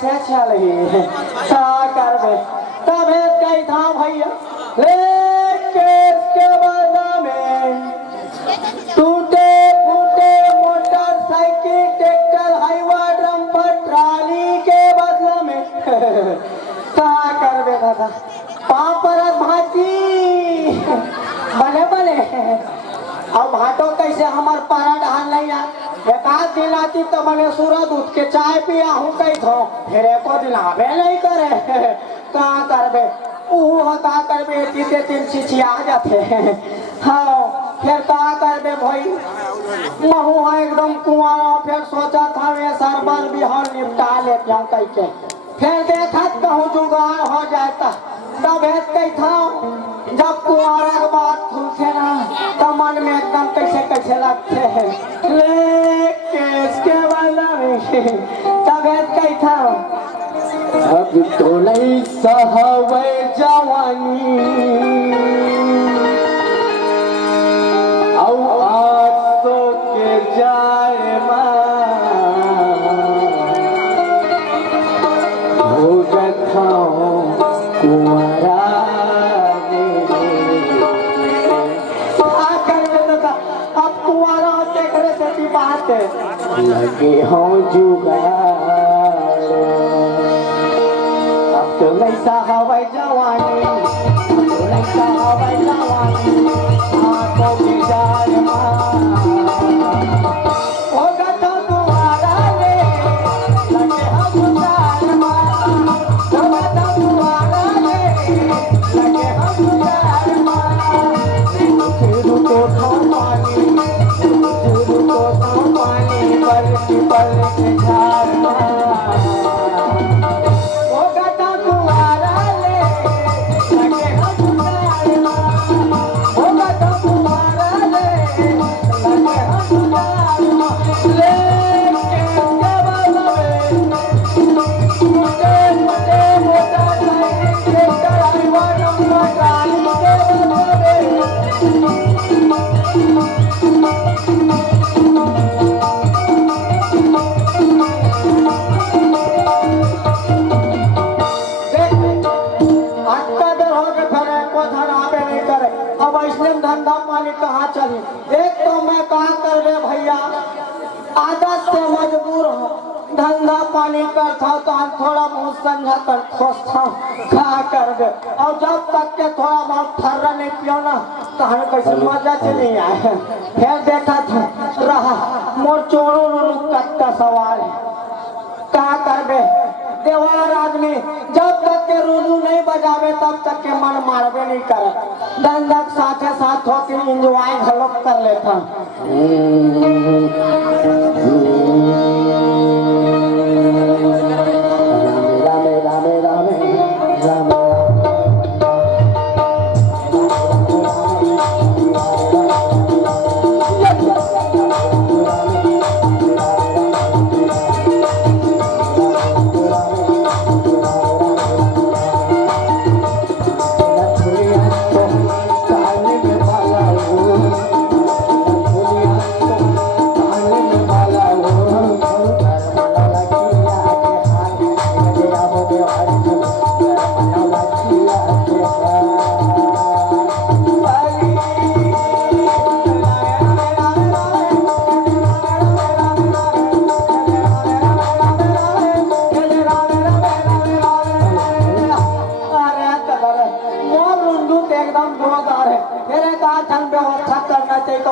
कैसे चली का करबे तबे कई था भैया लेके इसके बदला में टूटे फूटे motorcycle tractor Hyva dumper trolley के बदला में का करबे दादा पापड़ भाजी बने बने अब भाटो कैसे हमार पारा ढाल नहीं आ एक आध दिन आती तो मैंने सूरज उठ के चाय पिया हूँ कही थो फिर एको दिन आवे नहीं करे कहाँ करबे का करबे तीते तीन चिचिया जाते हाँ फिर कहाँ करबे भाई महू एकदम कुआरा फिर सोचा था वे सरबर बिहार निपटा लेते हूँ कही के फिर देखा कहूँ जुगाड़ हो जाता तब कही था जब कुआरा के बात खुलते ना तो मन में एकदम कैसे कैसे लगते हैं लेके इसके वाला में तब कही था अब तो नहीं सहवे जवानी आज तो के जाए हो गथा कुआरा अब कुआरा देखने से भी बात लगे हो जुगाड़ अब तो नहीं सहवे जवानी तो नहीं सहवे जवानी आंखों की जाए हो गथा कुआरा ले लगे हो जुगाड़ हो गथा कुआरा ले लगे हो जुगाड़ तो पानी पल के झाड़ना वो गटा कुआरा ले लगे हम जुगाड़ना वो गटा कुआरा ले लगे हम जुगाड़ना लेके जवाना मोटे मोटे मोटा साइकिल के कराईवा नंबर गाड़ी के बदले धंधा पानी कहाँ चली एक तो मैं कहा कर रहे भैया आदत से मजबूर हूँ धंधा पानी करता तो हम थोड़ा बहुत समझा कर खोजता हूँ कहा कर दे और जब तक के थोड़ा बहुत ठर्रा नहीं पियो ना तो हमें कैसे मजा चली आए फिर देखा था रहा मोर चोरों कट्टा सवाल है कहा कर दे देवार आदमी जब तक के रुदू नहीं बजावे तब तक के मन मारवे नहीं करे धंधा साथे साथ होकर इंजॉय घलोक कर लेता रामे रामे रामे रामे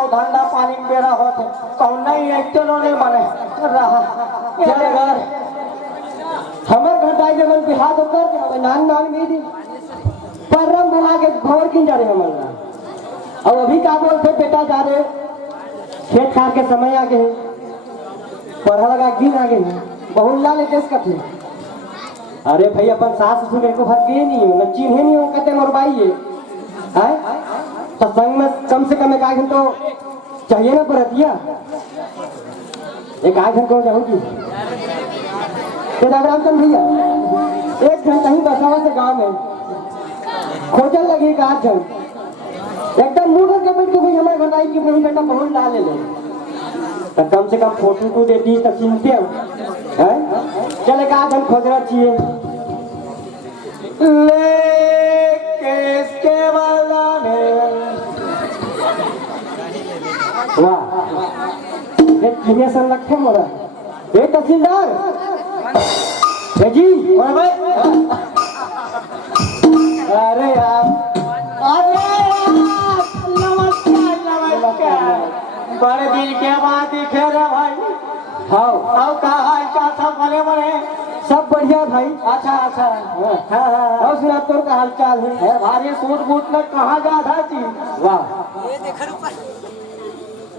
धंधा पानी बेरा होते कौन नहीं एक तो नहीं बने रहा घर हमारे घर जाए जब बिहार तो कर नान नान मेरी परम बुला के भवर क्यों जा रहे हमारा अब अभी क्या बोलते बेटा जा रहे खेत खार के समय आ गए पढ़ा लगा गिन आ गए बहुत लाल देश का थे अरे भाई अपन सास ससुर को भर गए नहीं हो न चिन्हे नहीं हो कहते मोर भाई है तो संग में कम से कम एक आध घंटा चाहिए ना पर दिया एक आध घंटा जाऊंगी रामचंद भैया एक घंटा ही बसावा से गांव में खोजल लगी एक आध घंटा एकदम मुंह करके बैठ के भाई हमारे घर आई कि नहीं बेटा बहुत डाले ले तो कम से कम फोटो को देती तो चिंते हैं चले का धन खोजना चाहिए लेके इसके वाला में वाह ये किने सन लगते मोरा ये तहसीलदार जी और भाई अरे यार नमस्कार नमस्कार बड़े दिन के बाद दिखे रे भाई हाँ का हाल का सब बड़े बड़े सब बढ़िया भाई अच्छा अच्छा और सुना तोर का हाल चाल है भारी सूट बूट में कहाँ जा था जी वाह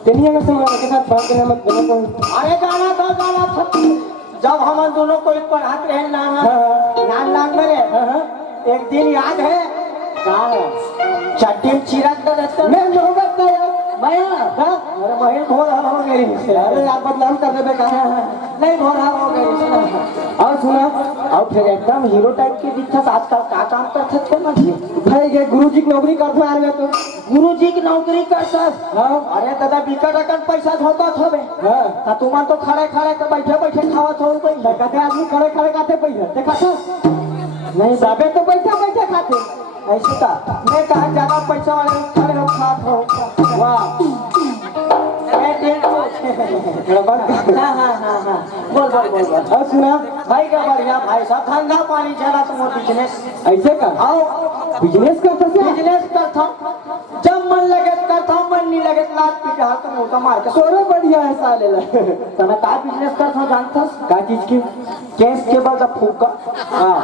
चलिए अगर तुम के साथ बात करना मत बोलो अरे गाना था जब हम दोनों को पढ़ाते रहे नाम मेरे एक दिन याद है चट्टी चिराग मैं मोहब्बत भैया अरे बहन भोर हो गई अरे आप बदनाम कर दे कहा नहीं भोर हो गई और सुना और फिर एकदम हीरो टाइप के दिखता आजकल का काम करते थे ना भाई ये गुरुजी की नौकरी करते आ रहे तो गुरुजी की नौकरी करता अरे दादा बिकट अकन पैसा धोता होबे हां तुम तो खड़े खड़े के बैठे बैठे खावत हो पैसा कहते आदमी खड़े खड़े खाते पैसा देखा था नहीं सबे तो बैठे बैठे खाते ऐसे का मैं कहा ज्यादा पैसा वाले खड़े हो खात हो वाह बोल सुना भाई का बढ़िया भाई सब धंधा पानी चला तुम बिजनेस ऐसे का आओ बिजनेस करता जब मन लगे करता मन नहीं लगे लात पीटे हाथ में उठा मार के सोरे बढ़िया है साले तना का बिजनेस करता जानता का चीज की केस केबल का फूका हां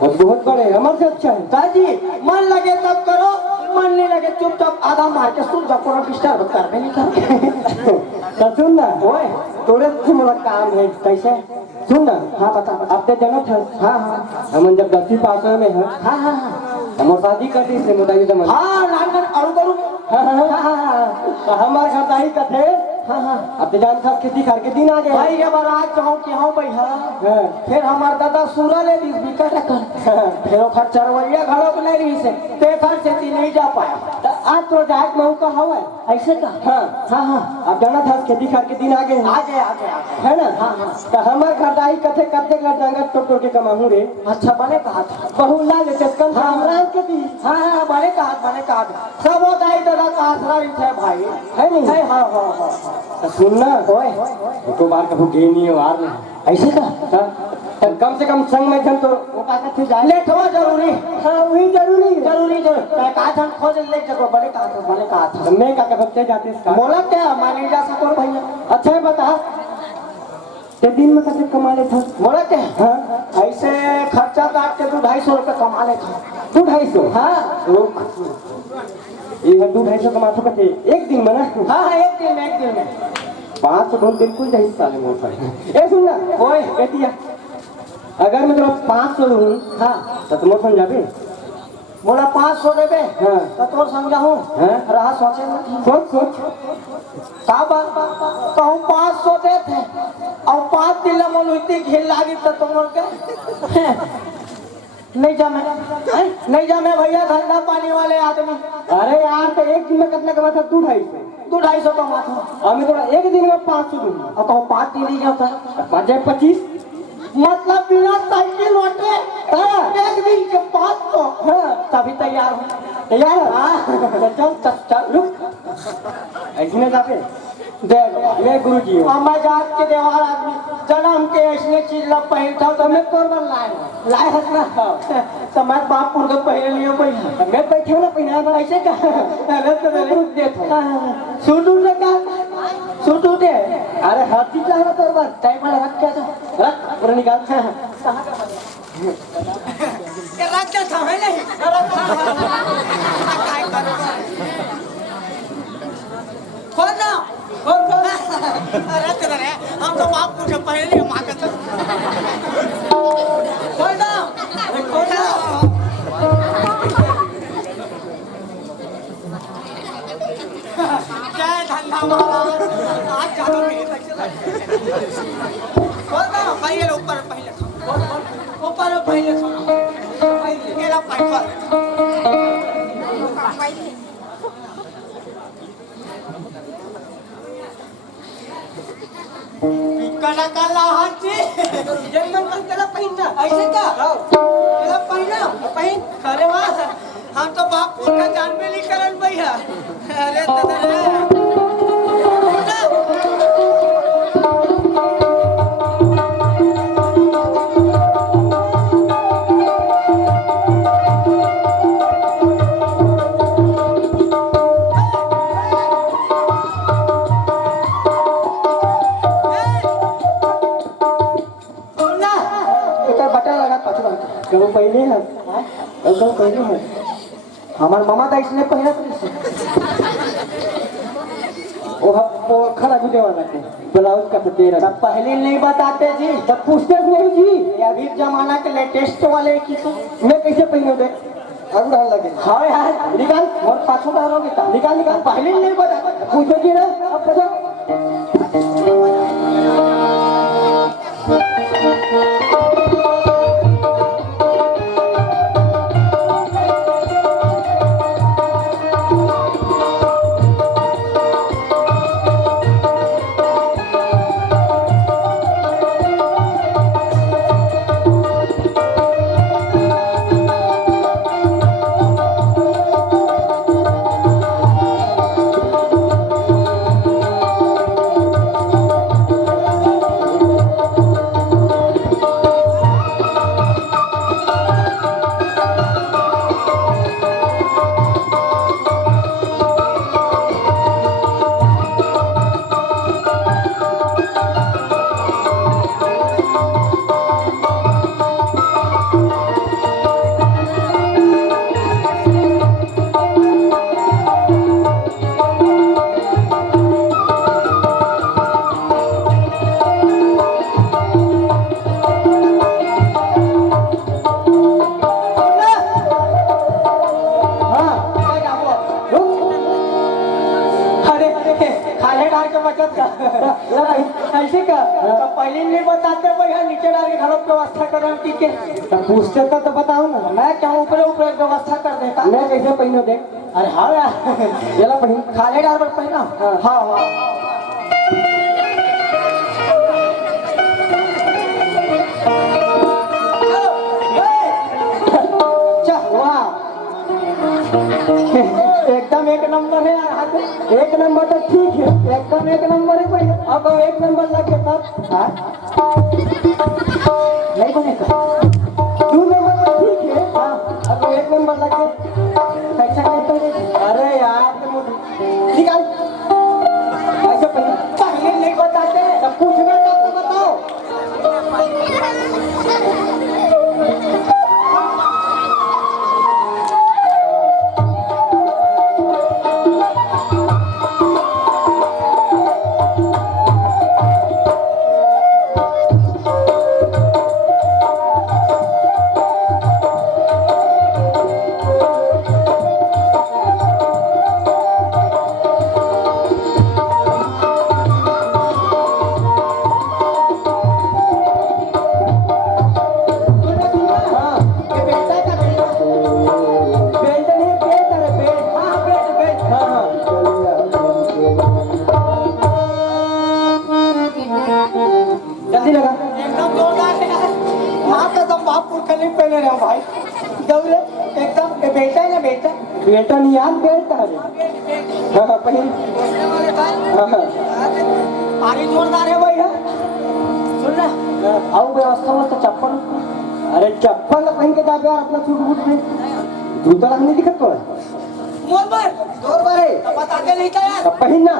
बहुत बड़े हमर से अच्छा है दादी मन लगे तब करो मन नहीं लगे चुपचाप आधा मार के सुन जा पूरा डिस्टर्ब कर नहीं कर सुन ना ओए तोरे से मेरा काम है कैसे सुन ना हाँ बता अब ते जगह है हाँ हम जब 10वीं पास हुए में है हाँ हम शादी करती से बताइए तो हाँ नानक और करूँ हमारे घर दाई का थे अब तो जान था खेती खा के दिन आ गए भाई ये बार आज जाऊँ कि हाँ भैया फिर हमारे दादा सूरा ले दी बिका रखा फिर वो खर्चा रवैया घरों को नहीं रही से ते खर्च से नहीं जा पाया आज तो जाए महू का हवा ऐसे का हाँ अब जाना था खेती खा के दिन आ गए है ना तो हमारे घर दाई कथे कथे घर डांगा टोट के कमाऊँ रे अच्छा बने कहा था बहु ला लेते हमरा के दी हाँ बने कहा सब वो दाई दादा का आसरा है भाई है नहीं है हाँ सुनना ओए तो बार कभी गई नहीं है वार नहीं ऐसे का कम से कम संग में जन तो वो का थे जाए लेट हो जरूरी हां वही जरूरी का जन खोज ले जगह बड़े कहा था मैं का बच्चे जाते इसका मोला क्या माने जा सको भैया अच्छा है बता ते दिन में कैसे कमा ले था मोला क्या हां ऐसे खर्चा काट के 250 रुपए कमा ले था 250 हां रुक ये 250 कमा तो थे एक दिन में ना हां एक दिन में 500 ढोल बिल्कुल नहीं साले मोर पर ए सुन ना ओए बेटिया अगर मैं तेरा 500 लूं हां तो तुम समझा बे बोला 500 देबे हां तो तोर समझाऊं हां रहा सोचे मत सोच का बात कहूं 500 देते और 5 दिन मन होती खेल लागी तो तुम के नहीं जामे भैया धंधा पानी वाले आदमी अरे यार तो एक दिन में कितना कमा था 250 कमा था हमें थोड़ा एक दिन में 500 दूंगा और कहूँ 5 दिन ही जाता 525 मतलब बिना साइकिल लौटे एक दिन के 500 तभी तैयार चल रुक ऐसे जाते देख मैं गुरुजी मैं जात के देवार आदमी जन्म के ऐसने चीज ला पहन था तो मैं तोर बन लाए हस ना तो मैं बाप पुर के पहले लियो पहिना मैं बैठे ना पहिना ऐसे का अरे तो रुक दे सूट उठे अरे हाथी चाहे तोर बात टाइम में रख क्या रख पूरा निकाल कहां का ये रख क्या था है नहीं खोल ना रख दे हम तो बाप पुर के पहले मां का खोल ना क्या धंधा वाला आज ज्यादा मेरे तक चला बोल ना पहले ऊपर पहले मेरा पैसा गड़ा का लाहाची जन्मन पण त्याला पहिन ना ऐसे का त्याला पहिना पहिन अरे वाह हम तो बाप का जान में नहीं करन भैया अरे दादा कब पहले है कब पहले है हमार मामा का इसने पहला वो खड़ा भी देवा लगते ब्लाउज का तेरा तब पहले नहीं बताते जी तब पूछते नहीं जी अभी जमाना के लेटेस्ट वाले की तो मैं कैसे पहनूं दे अब डाल लगे हाँ यार निकाल और पाछू डालोगे निकाल निकाल पहले नहीं बता पूछोगी ना अब बता ऐसे का पहले नहीं बताते भैया नीचे डाल के घरों व्यवस्था कर पूछते तो बताओ ना मैं क्या ऊपर ऊपर व्यवस्था कर देता मैं कैसे पहनो दे अरे हाँ यार पहन खाले डाल पर पहना हाँ हाँ एकदम एक नंबर है यार एक नंबर तो ठीक है एकदम एक नंबर है भैया अब एक नंबर लग गया तब नहीं बनेगा 2 नंबर तो ठीक है अब एक नंबर लग गया कैसा करते हो अरे यार निकाल ऐसे पहले नहीं बताते सब पूछना तो बताओ बेटा नहीं याद बेटा है पानी जोरदार है भैया सुन ना आओ व्यवस्था में तो चप्पल अरे चप्पल पहन के जा यार अपना सूट बूट में जूता नहीं दिखत तो मोर पर जोर बारे बताते नहीं था यार पहनना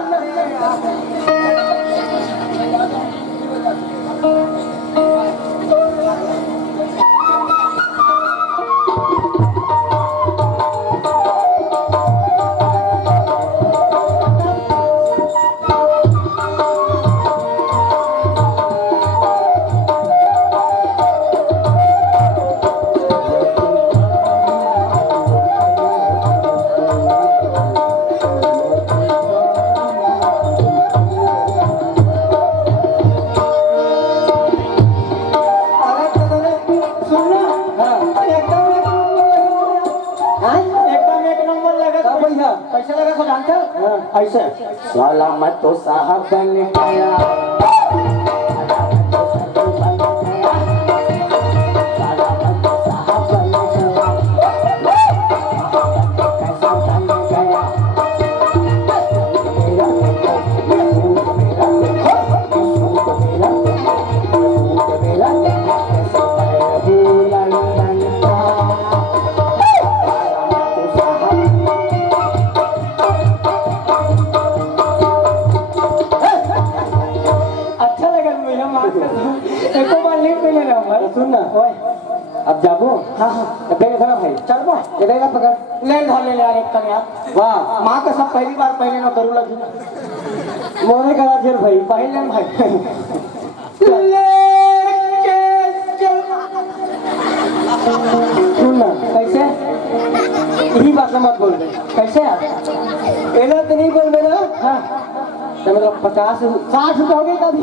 पैसा लगा तो जानते ऐसे सलामत तो साहब बन गया अब जाबो हाँ हाँ तो फिर इधर भाई चलबो ये देगा पकड़ ले धर ले यार एक कर यार वाह माँ का सब पहली बार पहले ना करू लगी मोने करा फिर भाई पहले भाई सुनना कैसे यही बात ना मत बोल दे कैसे यार एना तो नहीं बोल देना हाँ तो मतलब 50-60 रुपये हो गए कभी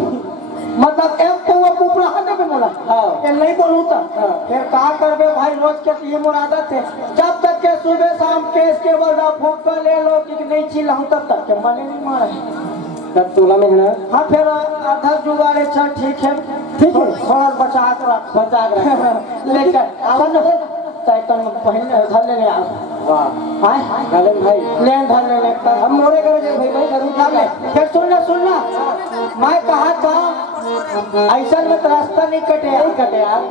मतलब एक पौवा कुपरा हटे पे मोला हाँ। ये नहीं बोलूँ तो हाँ। फिर का करबे भाई रोज के ये मोर आदत है जब तक के सुबह शाम केस के बल्दा फूक कर ले लो कि नहीं चिल्लाऊं तब तक के मने नहीं मारे तब तोला में है ना हाँ फिर आधा जुगाड़े चल ठीक है थोड़ा बचा कर रख लेकर आवाज साइकिल पहले धर ले आओ वाह हाय गलन भाई ले धर ले हम मोरे करे भाई करूँ धर ले फिर सुनना मैं कहा था ऐसा में तो रास्ता नहीं कटे यार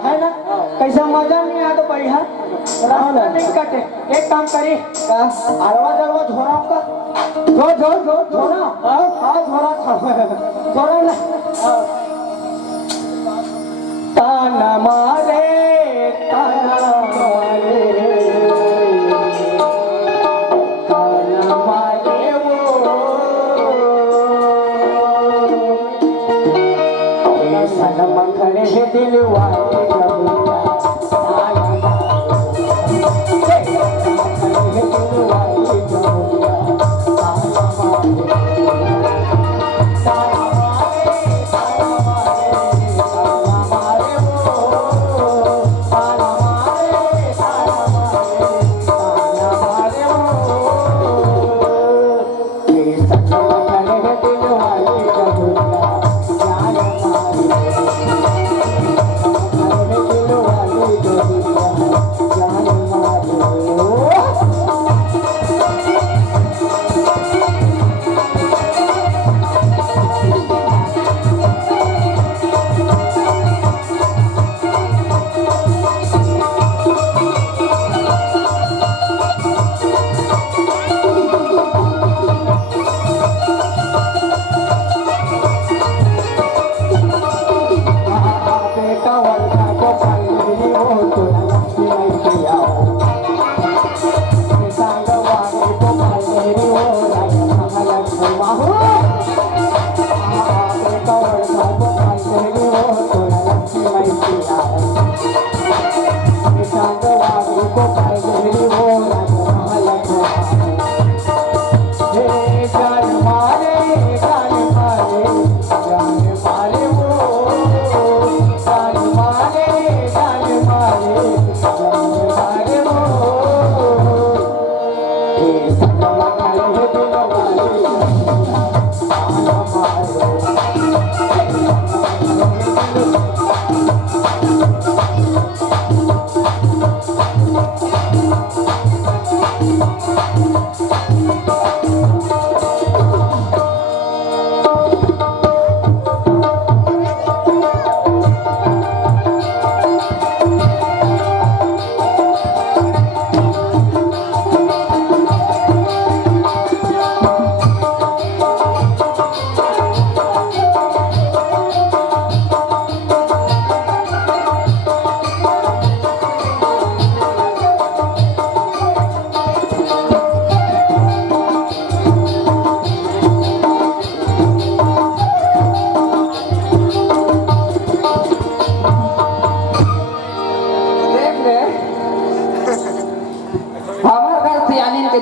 है ना कैसा मजा नहीं आया तो बढ़िया रास्ता नहीं कटे एक काम करी अरवा जरवा झोरा का झोरा हाँ झोरा ना ताना मारे वो सनम खड़े है दिल वाले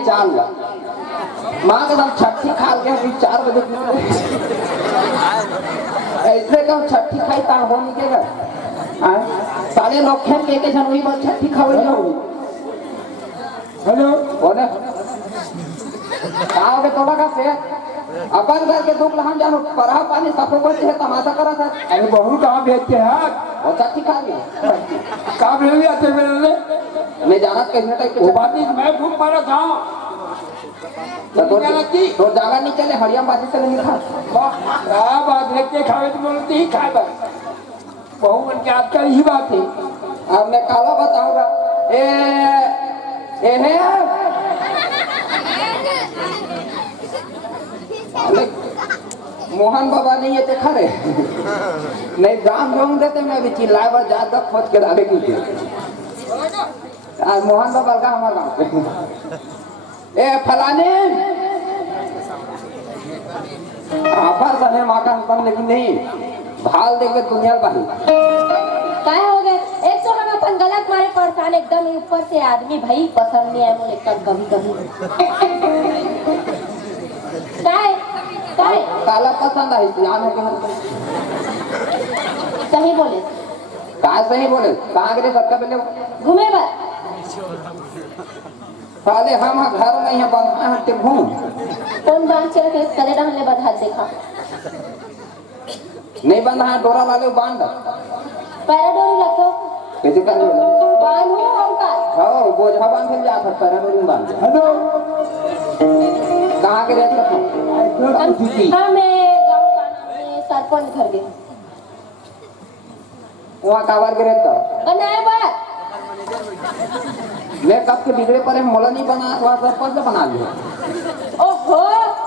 चाल माँ का हम छठी खा के अभी 4 बजे ऐसे कम छठी खाई तान हो निकेगा साले लोग खेल के जन वही बात छठी खावे हो हेलो बोले आओगे तोड़ा का से अपन घर के दुख लहन जानो परा पानी सफो बच्चे है तमाशा करा था अरे बहू कहाँ भेजते हैं और छठी खा गए कहाँ भेज जाते मेरे मैं जाना कहने टाइप वो बात नहीं मैं भूख मारा था तो जागा नहीं चले हरियाम बाजी से नहीं खा क्या बात है के खावे तो बोलते ही खाए बस बहू मन के आजकल ही बात है अब मैं काला बताऊंगा ए है मोहन बाबा नहीं ये देखा रे नहीं दाम जोंग देते मैं भी चिल्लाए बस ज्यादा खोज के डालेगी आज मोहन बाबा का हमारे गाँव पे ए फलाने आफर सने माका हम लेकिन नहीं भाल देख के दुनिया बाही काय हो गए एक तो हम अपन गलत मारे परेशान एकदम ही ऊपर से आदमी भाई पसंद नहीं है मुझे कभी कभी काय काय काला पसंद आई जान है कि सही बोले काय सही बोले कहाँ गिरे सबका पहले घूमे बा साले हम घर में यहाँ बंधा हटे घूम कौन बांध चल के करे रहने बधा देखा नहीं बंधा है डोरा लाले बांध पैराडोरी रखो कैसे कर लो बांधो हमका हाँ बोझा बांध के जा सकता है डोरी बांध हेलो कहाँ गिरे सब हमें गांव का नाम है सरपंच घर गए वहाँ काबर गिरे तो बनाए बात मैं कब के बिगड़े पर मोला नहीं बना वहाँ सरपंच से बना लिया ओहो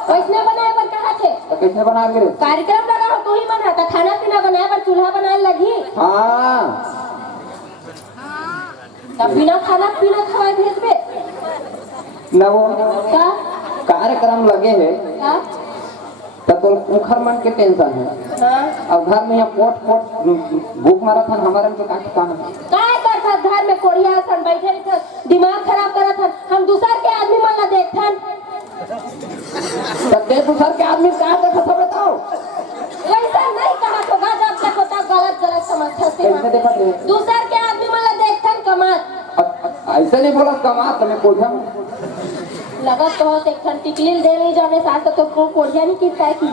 वैसने बनाए पर कहा थे तो कैसे बना गिरे कार्यक्रम लगा हो तू ही बना था खाना पीना बनाए पर चूल्हा बनाए लगी हाँ तब बिना खाना पीना खवाए भेज बे न वो का कार्यक्रम लगे है का तो मुखर मन के टेंशन है हाँ अब घर में यहाँ पोट पोट भूख मारा था हमारे में का काम है काय करता घर में कोरिया सन बैठे थे दिमाग खराब करा था हम दूसर के आदमी मन ला देखथन तब दे दूसर के आदमी कहाँ देखा सब बताओ वैसा नहीं कहा तो जब तक होता गलत गलत समझता कैसे देखा थे दूसर के आदमी मन ला देखथन कमात ऐसे नहीं बोला कमा तुम्हें कोठा लगत तो एक ठन टिकली दे नहीं जाने साथ तो कोरिया नहीं कितना है की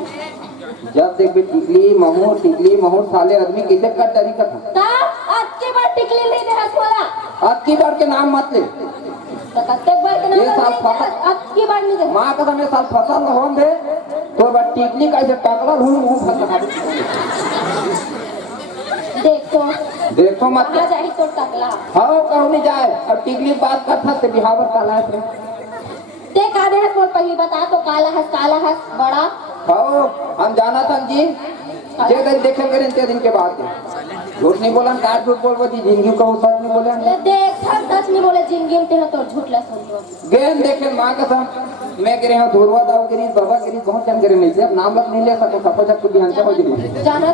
जब देख भी टिकली महूर साले आदमी कैसे कर तरीका था ता आज की बार टिकली नहीं दे हसवाला आज की बार के नाम मत ले तो कत्ते बार के ये नाम साल नहीं फाका- दे, आज की बार नहीं दे माँ का समय साल फसल न होन दे तो बार टिकली कैसे टकला हूँ फसल देखो मत आ जाही तो टकला हाँ कहूँ नहीं जाए अब टिकली बात करता तो बिहावर काला है ते कादे हस बोल पहली बता तो काला हस बड़ा हाँ हम जाना था जी जे दिन देखेंगे इतने दिन के बाद झूठ नहीं बोला कार झूठ बोल जी जिंदगी को सच नहीं बोले ये देख हम सच नहीं बोले जिंदगी में ते तो झूठ ला सुन गेम देखे माँ कसम मैं गिरे हूँ धुरवा दाव गिरी बाबा गिरी बहुत जन गिरे नहीं से अब नाम लग नहीं ले सको सपो जब कुछ ध्यान से हो गिरी जाना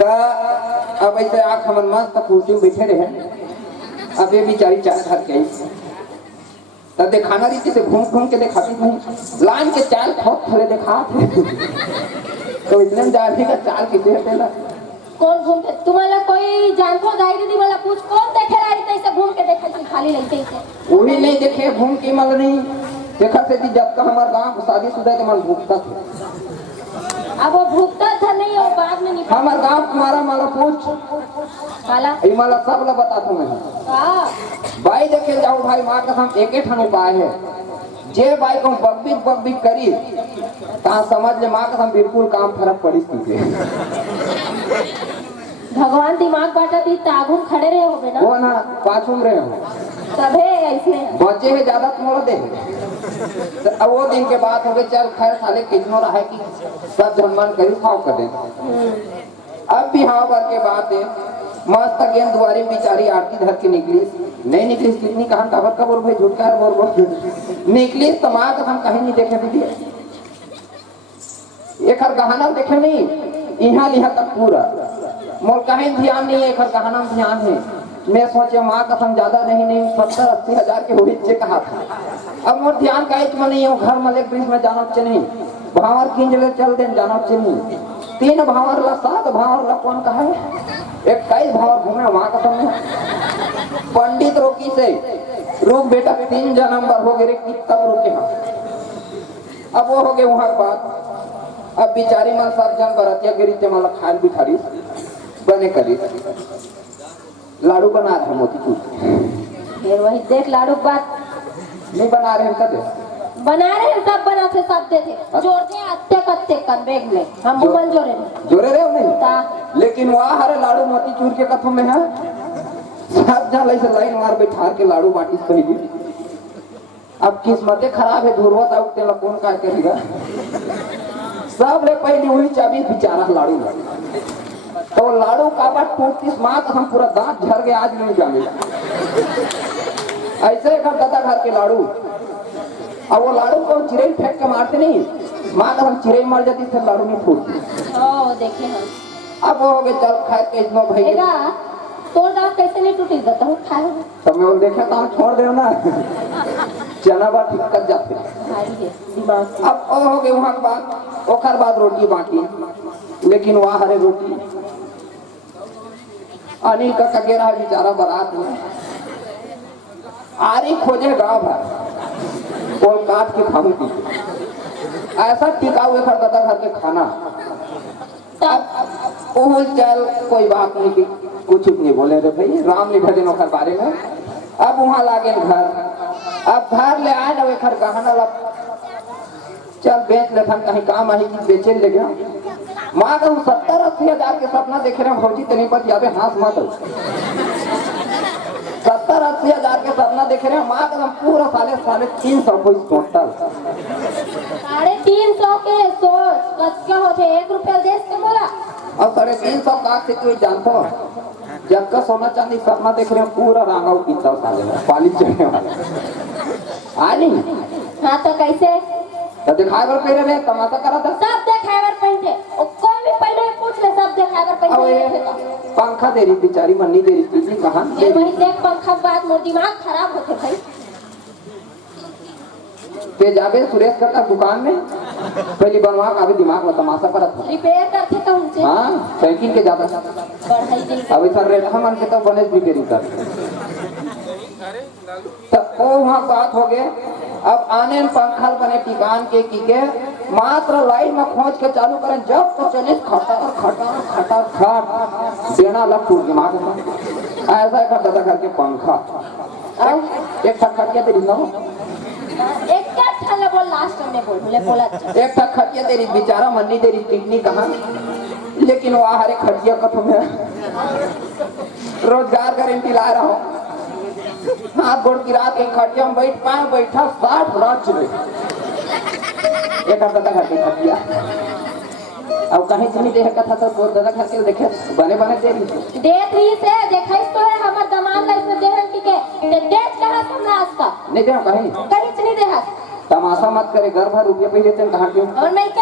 तो अब ऐसे आँख हमन मस्त कुर्सी में बैठे रहे अब ये बेचारी चाय घर के आई तब दिखाना रीति से घूम घूम के दिखाती नहीं लाइन के चाल बहुत खड़े दिखा तो इतने में जाने का चाल किसे देला कौन घूमते तुम्हारा कोई जानतो गाई दीदी वाला पूछ कौन देखे लाई तैसे घूम के देखे सी खाली रहते से वही नहीं देखे घूम के मल नहीं देखा से जब तक हमारे गांव शादीशुदा के मन भूखता था अब वो भूखता था नहीं और बाद में नहीं हमारे गांव तुम्हारा माला पूछ काला ये माला सब ला बता तुम्हें हां भाई देखे जाओ भाई माँ का हम एक ठन उपाय है जे भाई को बब्बिक करी ता समझ ले माँ का हम बिल्कुल काम फर्क पड़ी थी भगवान दिमाग बांटा दी तागु खड़े रहे होगे ना वो ना पाछुम रहे हो तबे ऐसे बचे है ज्यादा मोड़ दे तो अब वो दिन के बाद हो गए चल खैर साले कितनो रहा है कि सब जनमान करी खाओ कर दे अब भी हाँ बार के बाद है मस्त गेंद दुआरी बेचारी आरती धर के निकली नहीं निकली कितनी कहा खबर का बोल भाई झूठकार बोल निकली तमाक हम कहीं नहीं देखे दीदी एक हर गहना देखे नहीं यहाँ लिहा तक पूरा मोर कहीं ध्यान नहीं है एक हर गहना ध्यान है मैं सोचे माँ का हम ज्यादा नहीं 70-80 हजार के हुई कहा था अब मोर ध्यान का एक में नहीं है घर मले ब्रिज में जाना चाहिए नहीं भावर किंजले चल दे जाना चाहिए 3 भावर ला 7 भावर ला कौन कहा है 21 भावर घूमे वहां का तुमने पंडित रोकी से रुक बेटा 3 जन्म बार हो गए तब रुके हम अब वो हो गए वहां के बाद अब बिचारी मन सब जन बरतिया गिरी ते मला खान बिठारी बने करी लाडू बना रहे मोतीचूर फिर वही देख लाडू की बात नहीं बना रहे हम कदे बना रहे हैं सब बनाते सब देते जोड़ते अत्ते कत्ते कन बेग में हम मुंह जोड़े नहीं जोरे रहे हो नहीं ता लेकिन वहाँ हरे लाडू मोतीचूर के कथों में है सब जन ऐसे लाइन मार बैठा के लाडू बाटी सही अब किस्मतें खराब है धुरवत उठते ला कौन का करेगा सब ले पहले वही चाबी बेचारा लाडू तो लाडू का बात टूटती माँ हम पूरा दांत झड़ गया आज नहीं जाने ऐसे घर दादा घर के लाड़ू, अब वो लाड़ू को चिड़ै फेंक के मारते नहीं, माँ का हम चिड़ै मर जाती फिर लाड़ू नहीं फूटती। ओ देखे हम अब वो हो गए चल खाए के इतना भाई एगा तोड़ दांत कैसे नहीं टूटी जाता हूँ खाए हो तो मैं देखे तो हम छोड़ दे ना चना बात ठीक कर जाते। भारी है दिमाग से। अब वो हो गए वहाँ के बाद ओखर बाद रोटी बाकी, लेकिन वहाँ हरे रोटी अनिल का कगेरा बेचारा बारात में आरी खोजे गाँव भर कोल काट के खाऊं पी ऐसा टिका हुए घर दादा घर के खाना। अब वो चल कोई बात नहीं कि कुछ नहीं बोले रे भाई राम ने भजन ओखर बारे में। अब वहाँ लागे घर, अब घर ले आए ना घर गहना ला चल बेच ले कहीं काम आई कि बेचे ले गया। माँ का 70-80 हजार के सपना देख रहे हैं भौजी तो नहीं पति याबे हाथ मत 70-80 हजार के सपना देख रहे हैं। माँ का पूरा 350 कोई टोटल 350 के सोच कस क्या होते 1 रुपया देश के बोला और 350 का से कोई जानता हो जब का सोना चांदी सपना देख रहे हैं पूरा रांगा पीता साले में पाली चढ़ने वाला आ नहीं। हाँ तो कैसे तो दिखाए बर पहले रे तमाशा करा था सब देखावर पहनते और कोई भी पहले पूछ ले सब देखावर अब पहनते ये पंखा दे रही बेचारी मन्नी दे रही थी कहाँ ये वही देख पंखा बात मोर दिमाग खराब होते भाई। ते जाबे सुरेश का दुकान में पहली बनवा का भी दिमाग में तमाशा करत था। रिपेयर करते तो उनसे हाँ साइकिल के जाता बढ़ाई दी अभी सर रेट हम के तो बने रिपेयरिंग कर तो वहाँ बात हो गए। अब आने में पंखा बने टिकान के की के मात्र लाइन में खोज के चालू करें जब तो चले खटर खटर खटर खट देना लग टूट दिमाग में ऐसा कर दादा घर के पंखा एक खटिया तेरी ना एक क्या ठल्ले बोल लास्ट में बोला एक खटिया तेरी बेचारा मन्नी तेरी टिकनी कहाँ लेकिन वहाँ हरे खटिया कथम है रोजगार गारंटी ला रहा हूँ हाथ गोड़ गिरा के खटिया में बैठ पाए बैठा 60 लाख चुके एक दादा घर के खटिया अब कहीं से नहीं देखा था तो दादा घर के देखे बने बने दे रही देख रही से देखै तो है हमर दमाद का इसमें देहन की के देख कहां से हमरा आज का नहीं दे कहीं कहीं नहीं देखा तमाशा मत करे घर भर रुपये पे देते कहाँ क्यों और मैं के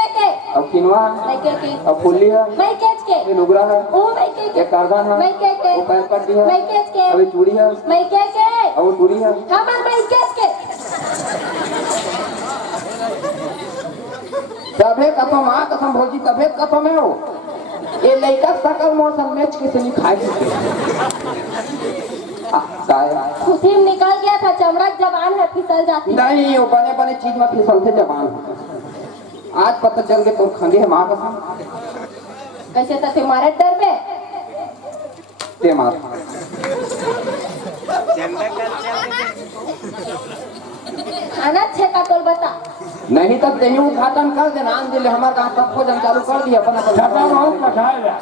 अब किनवा मैं के अब फुल्ली है मैं के ये लुगरा है ओ मैं के एक कारदान है मैं के वो पैर पट्टी है मैं के अभी चूड़ी है मैं के और वो चूड़ी है हमर मैं के तबे कथम माँ कसम भौजी तबे कथम है हो ये लड़का सकल मोर सब मैच के से नहीं खाए खुद ही निकल गया था चमड़ा जबान है फिसल जाती नहीं वो बने बने चीज में फिसलते जबान आज पता चल गया तो खंगे है माँ कसम कैसे तो तुम्हारे डर में ते मार खाना छे का तोल बता नहीं तब दही उद्घाटन कर देना आन दिले हमारे गाँव सब भोजन चालू कर दिया अपना छठा बहुत कठाएगा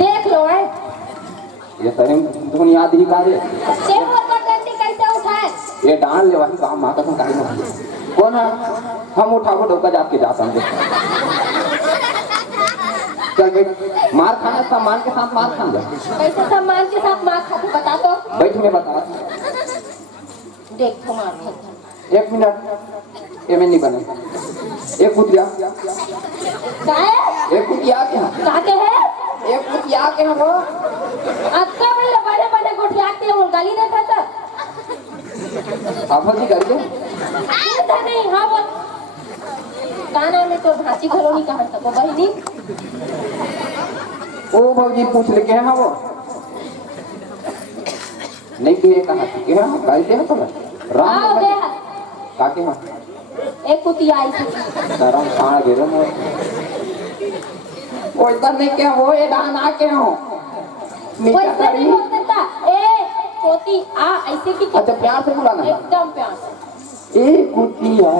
देख लो है ये सही दुनिया दी कार्य सेव और डंडी कैसे उठाए ये डाल ले वही काम माँ कसम काहे ना कौन है हम उठाओ डोका जाके जाता हूँ चल बैठ मार खाना सम्मान के साथ मार खाना कैसे सम्मान के साथ मार खाते बता तो बैठ में बता देख तो मार खाते 1 मिनट ये में नहीं बने एक कुतिया काय एक कुतिया के हैं काके है एक कुतिया के हैं वो आपका भी बड़े बड़े गोठियाते हैं वो गाली ना खाता आप जी करके ऐसा नहीं हाँ वो गाना में तो भाची घरोनी कहाँ तक वो बहिनी ओ भौजी पूछ ले के हैं वो नहीं कि कहाँ के हैं गाड़ी दे तो आओ राम दे काके हैं एक कुतिया आई थी सरम खाना गिरे मैं वो इतना नहीं के वो ये डान आ के हो वैसे नहीं बोल सकता ए पोती आ ऐसे की अच्छा प्यार से बुलाना एकदम प्यार से ए कुतिया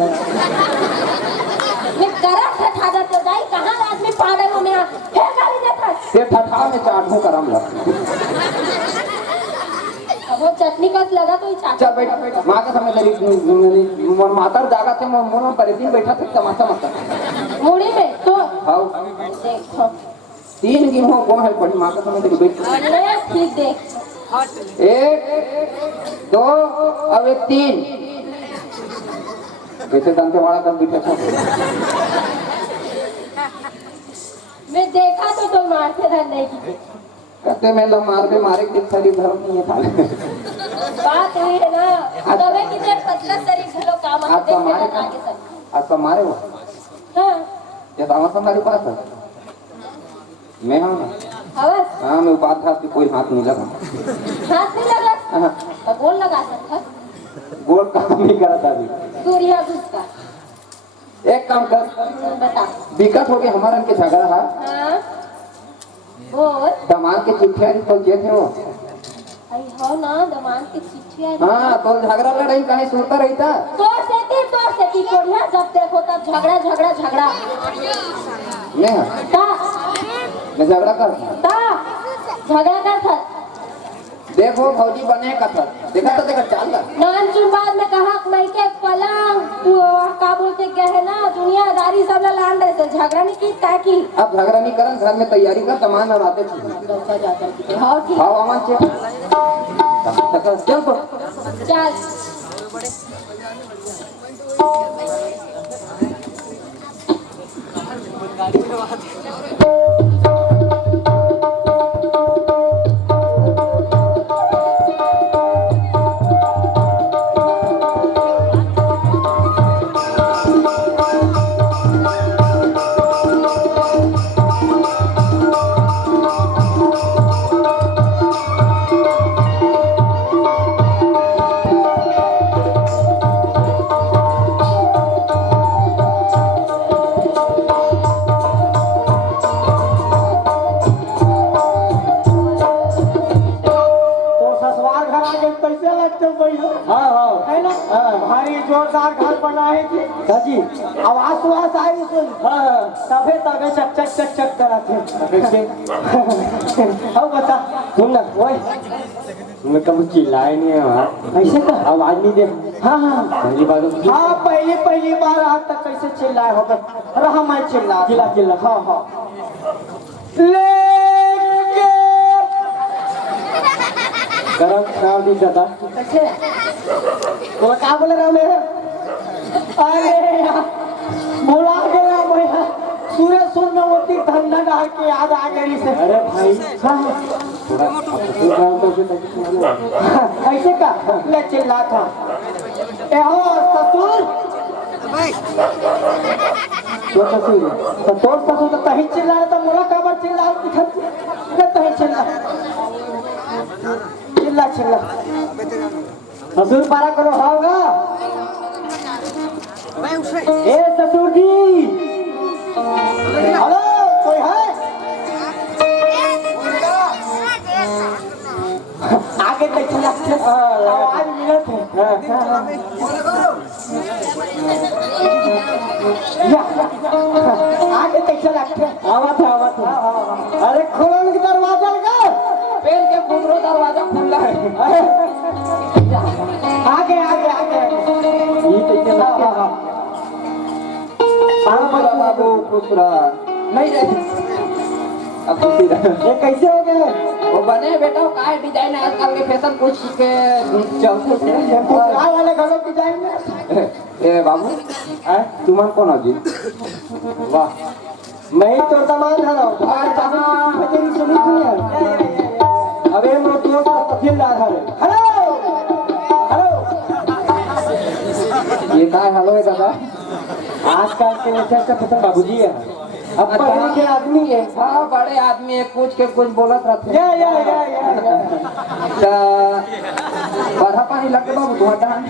मैं करम था ठाडा तो दाई कहाँ आदमी पागल हो मैं फिर गाली देता से ठठा में चाटू करम लग अब वो चटनी का लगा तो ही चाट चल बैठ माँ का समय तेरी मातर जागा थे मोर परिधि बैठा थे तमाशा मत मुड़ी में तो हाउ देखो 3 दिन हो कौन है पड़ी माँ का समय तेरी बैठ अरे ठीक देख 1 2 अब एक 3 कैसे दंते वाला कर बैठे था मैं देखा तो तुम मारते धर नहीं की कहते मैं लोग मारे के शरीर धर्म नहीं है था बात हुई है ना तबे कितने पतला शरीर घलो काम आप आते तो हैं हमारे आगे सब आप तो हमारे हो हाँ ये तो हमारे पास है मैं हूँ ना हवस हाँ मैं उपाध्याय की कोई हाथ नहीं लगा हाथ नहीं लगा हाँ, तो गोल लगा सकता गोल काम नहीं करा था अभी दूरिया घुसका एक काम कर बता दिक्कत हो गई हमारा इनके झगड़ा है हाँ बोल दमाद के चिट्ठिया तो जे थे वो आई हो ना दमान की चिट्ठी आई हाँ तो झगड़ा लड़ाई कहीं सुनता रहता तोड़ से कोढ़िया जब देखो तब झगड़ा झगड़ा झगड़ा मैं ता मैं झगड़ा कर झगड़ा कर था देखो फौजी बने कथर देखा तो देखा चाल कर नान चुम्बाद में कहा मैं के पलंग वो का बोलते गहना दुनियादारी सब ला लान रहे थे झगड़ा नहीं की ताकि अब झगड़ा नहीं करन घर में तैयारी कर सामान लगाते थे दौका जाकर के हाँ ठीक हाँ अमन से चल तो चल जोरदार घर बना है जी दादी आवाज सुवास आई सुन तबे तबे चक चक चक चक करा थे कैसे अब बता सुन ना ओए मैं कभी चिल्लाए नहीं है ऐसे का आवाज नहीं दे हाँ हाँ पहली बार हाँ पहली बार आज तक कैसे चिल्लाए होगा रहा मैं चिल्ला चिल्ला हाँ हाँ लेके गरम खाओ नहीं जाता कैसे तो क्या बोले रहा मैं अरे बोला गया भैया सूर्य सुर में होती धंधा डाल के याद आ गई से अरे भाई ऐसे का ले चिल्ला था ए हो ससुर तो ससुर तो तही चिल्ला तो मोला काबर चिल्ला ले तही चिल्ला चिल्ला चिल्ला ससुर पारा करो होगा ए ससुर जी हेलो कोई है आगे तक चला आवाज मिला थे आगे तक चला आवा था अरे खोलो उनके दरवाजा का पेड़ के कुमरो दरवाजा खुला है आगे ये तो बाबू खुश रहा नहीं रहे अब खुशी रहा ये कैसे हो गए वो बने बेटा का डिजाइन आजकल के फैशन कुछ के चलते थे पुराने वाले घरों की जाएंगे ए बाबू तुम कौन हो जी वाह मैं ही तो तमाम है ना तेरी सुनी अबे मेरे दोस्त का तहसीलदार है हेलो ये का हेलो है दादा आजकल के नेता का पसंद बाबूजी है अब पढ़े के आदमी है हाँ बड़े आदमी है कुछ के कुछ बोलत रहते या बड़ा पानी लग बाबू धुआं डहान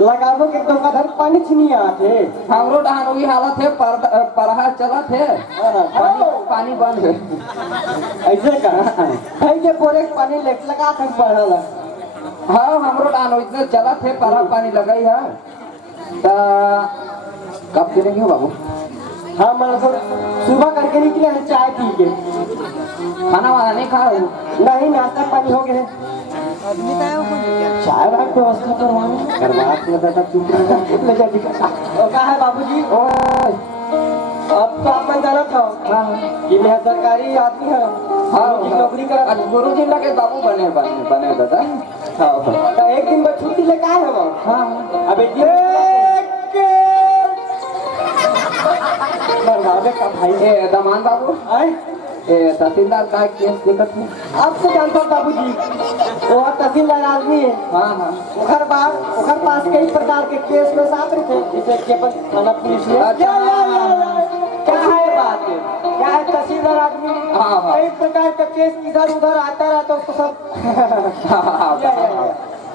लगाबो के तो कधर पानी छनी आते हमरो डहान वही हालत है परहा चलत है पानी बंद है ऐसे का भाई के पूरे पानी लगा कर पढ़ला हाँ हमरो डहान इतने चलत है परहा पानी लगाई है कब करेंगे बाबू हाँ मतलब सुबह करके निकले हैं चाय पी के खाना वाना नहीं खा रहे नहीं नाश्ता पानी हो गए चाय भाग व्यवस्था करवा बेटा चुप कहा है बाबूजी अब तो आपने जाना था हाँ कि मैं सरकारी आदमी है हाँ नौकरी करा गुरु जी लगे बाबू बने बने बने दादा हाँ हाँ तो एक दिन में छुट्टी लेके आए हो हाँ अबे बर्बादे का भाई ए दमान बाबू आए ए तहसीलदार का केस दिक्कत है आपको जानता हूँ बाबूजी वो तहसीलदार आदमी है हाँ हाँ ओखर पास कई प्रकार के केस में साथ थे जैसे केवल थाना पुलिस में अच्छा। क्या है बात है क्या है तहसीलदार आदमी हाँ, हाँ। कई प्रकार का केस इधर उधर आता रहता उसको सब हाँ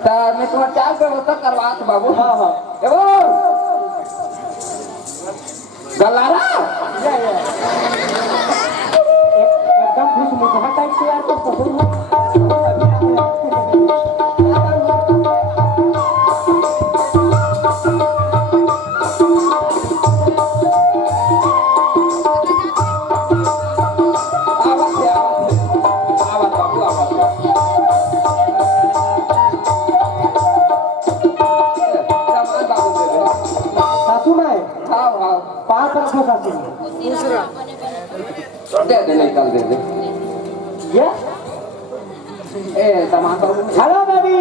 तो मैं तुम्हारा चाय व्यवस्था करवात बाबू हाँ हाँ एवो गलारा एकदम खुश मुझा टाइप से यार तो पसंद आवाज बाबू आवाज दमान बाबू दे दे सासू माँ हाँ हाँ 5 रखो सासू दे दे निकल दे दे ये ए दमान बाबू हेलो बेबी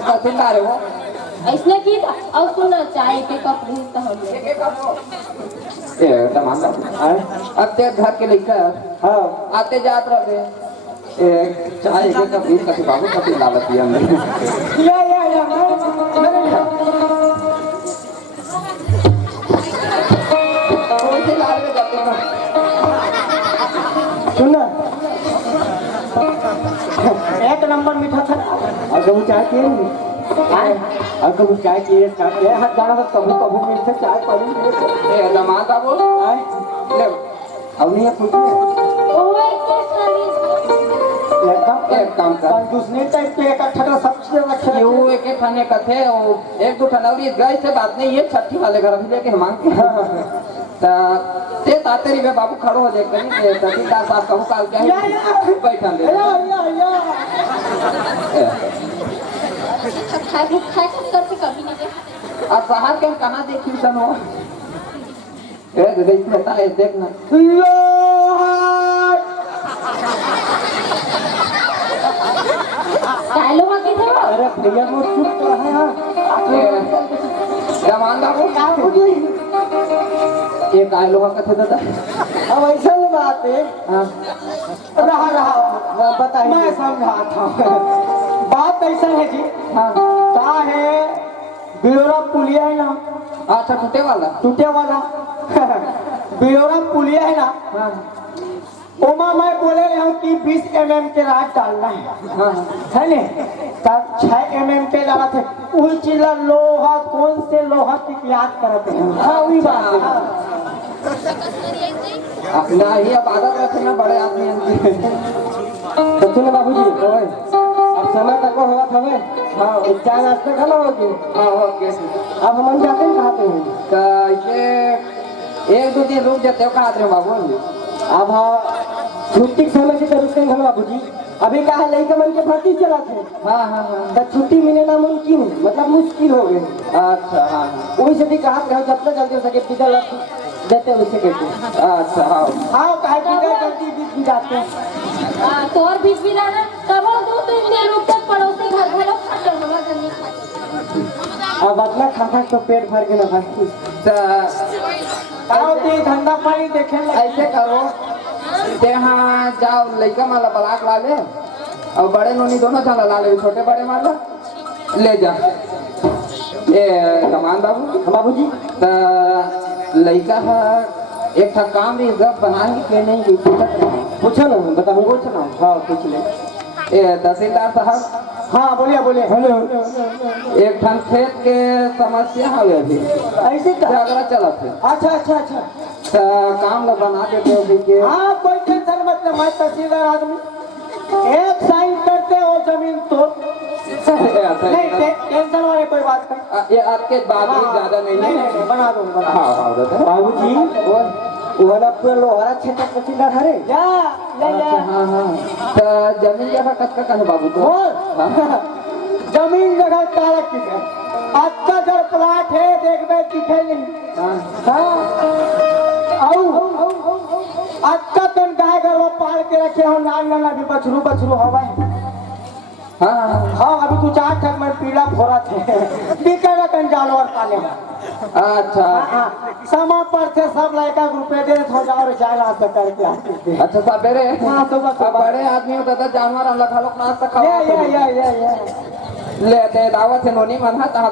तहसीलदार है वो इसने की और सुनो चाय के कप भेजता हम ए दमान बाबू अब ते घर के लेकर हाँ आते जात रहे ए चाय के कप भी कभी बाबू कभी लालच दिया हमने या कोई लाल में जाते हैं सुनना एक नंबर मीठा था अगर वो चाय पिए अगर वो चाय पिए हाथ जाना तो कभी कभी मीठा चाय पड़ी ए दमान बाबू ले अब नहीं पूछ ओए के एक काम कर दूसरे टाइप के एक अठरा सब चीज रखे क्यों एक एक खाने का थे वो एक दो ठनौरी गए से बात नहीं है छठी वाले घर अभी लेके मांग ते तातेरी में बाबू खड़ो हो जाए कहीं तहसीलदार साहब कहूँ काल क्या बैठा दे खाए करके कभी नहीं देखा और बाहर के कहाँ देखी सन हो ए देख लेता है देखना डायलॉग की थे वो अरे भैया वो चुप तो है जमान बाबू एक आय लोहा का थे दादा अब ऐसा नहीं बात है हाँ रहा बताइए मैं समझा था बात ऐसा है जी हाँ क्या है बिलोरा पुलिया है ना अच्छा टूटे वाला टूटे वाला बिलोरा पुलिया है ना हाँ ओमा मैं बोले रहा हूँ कि 20 mm के राड डालना हाँ है ने तब 6 mm के डाला थे वही चीज लोहा कौन से लोहा की याद करते हैं हाँ वही बात है अपना ही अब आदत रखना बड़े आदमी तो सुनो बाबूजी अब समय तक को होगा था हाँ चाय नाश्ता खाना होगी हाँ ओके अब हम जाते हैं खाते हैं कैसे एक दो दिन रुक जाते हो कहा रहे बाबू अब हाँ छुट्टी के समय से तो रुकते हैं बाबूजी अभी कहा है लड़का मन के भर्ती चला थे हाँ हाँ हाँ तो छुट्टी मिलना मुमकिन है मतलब मुश्किल हो गए अच्छा हाँ हाँ वही से भी कहा रहे जितना जल्दी हो सके पिता देते हैं उसे कहते अच्छा हाँ हाँ कहा पिता जल्दी बीत भी जाते हैं तो और बीच भी लाना तब वो 2-3 दिन रुक कर पड़ोसी घर घरों खाते हो हम नहीं खाते अब अपना खाता तो पेट भर के ना भाई तो धंधा पानी देखे ऐसे करो यहाँ जाओ लड़का माला बलाक ला ले और बड़े नोनी दोनों चला ला ले छोटे बड़े माला ले जा ए कमान बाबूजी तो लड़का है एक था काम भी जब बनाए के नहीं पूछो ना बताओ पूछ ना हाँ पूछ ले ए तहसीलदार साहब हाँ बोलिए हेलो एक ठन खेत के समस्या हवे अभी ऐसे का झगड़ा चलत है अच्छा तो काम ला बना देते हो के हाँ कोई टेंशन मतलब मैं तहसीलदार आदमी एक साइन करते हो जमीन तो नहीं टेंशन वाले कोई बात नहीं ये आपके बाद में ज्यादा नहीं है बना दो हाँ हाँ बता बाबूजी वो ना पूरा लोहारा क्षेत्र तहसीलदार हरे या अच्छा हाँ हाँ तो जमीन जगह कच्चा का है बाबू तो जमीन जगह तारा की है अच्छा जब प्लाट है देखबे दिखे नहीं हाँ अच्छा तुम गाय गरवा पाल के रखे हो नाल नाल अभी बछरू हवा हाँ अभी तू 4 ठक में पीला फोरा थे बिकेगा कन जानवर पाले में अच्छा समा पर थे सब लड़का रुपए दे हो जाओ चाय नाश्ता करके आते अच्छा सवेरे हाँ सुबह अब बड़े आदमी होता था जानवर हम लोग नाश्ता खावा ये ले दे दावत है नोनी मन था